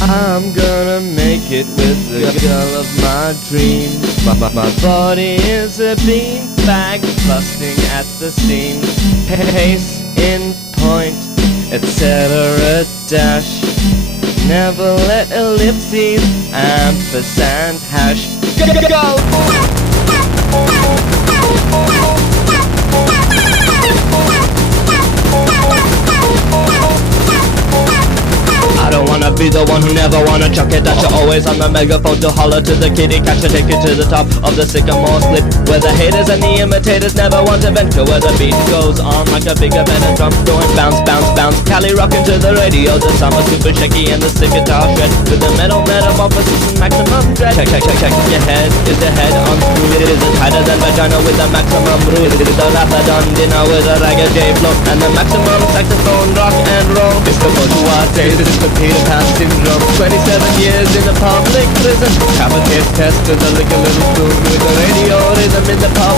I'm gonna make it with the girl of my dreams. My body is a beanbag busting at the seams. Pace in point, etc. dash. Never let ellipses, ampersand, hash. Go! I don't wanna be the one who never wanna chuck it at you. Always on the megaphone to holler to the kitty catcher. Take it to the top of the sycamore slip, where the haters and the imitators never want to venture. Where the beat goes on like a bigger band of drums going bounce, bounce, bounce. Cali rocking to the radio, the summer super shaky and the sick guitar shred with the metal metamorphosis and maximum dread. Check, check, check, check. Your head is the head on screw. It isn't tighter than vagina with the maximum root. It is the Lapidon dinner with a ragged J flow and the maximum saxophone rock and roll. It's the bourgeois days, it's the Peter Pan syndrome. 27 years in a public prison. Have a taste test with a lick a little spoon with the radio rhythm in the pub